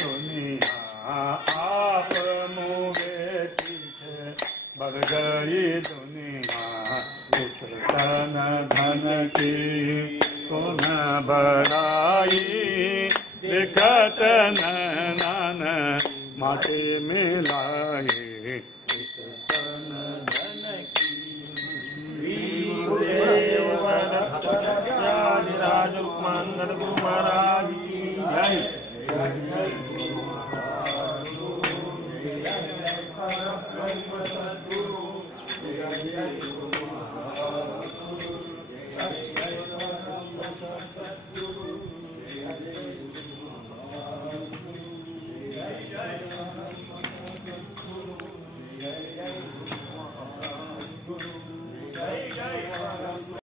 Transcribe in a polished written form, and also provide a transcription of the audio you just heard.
दुनिया आप मुझे पीछे बढ़ गई दुनिया इस तन धन की को न बढ़ाई दिखत नैनन माटी मिलाई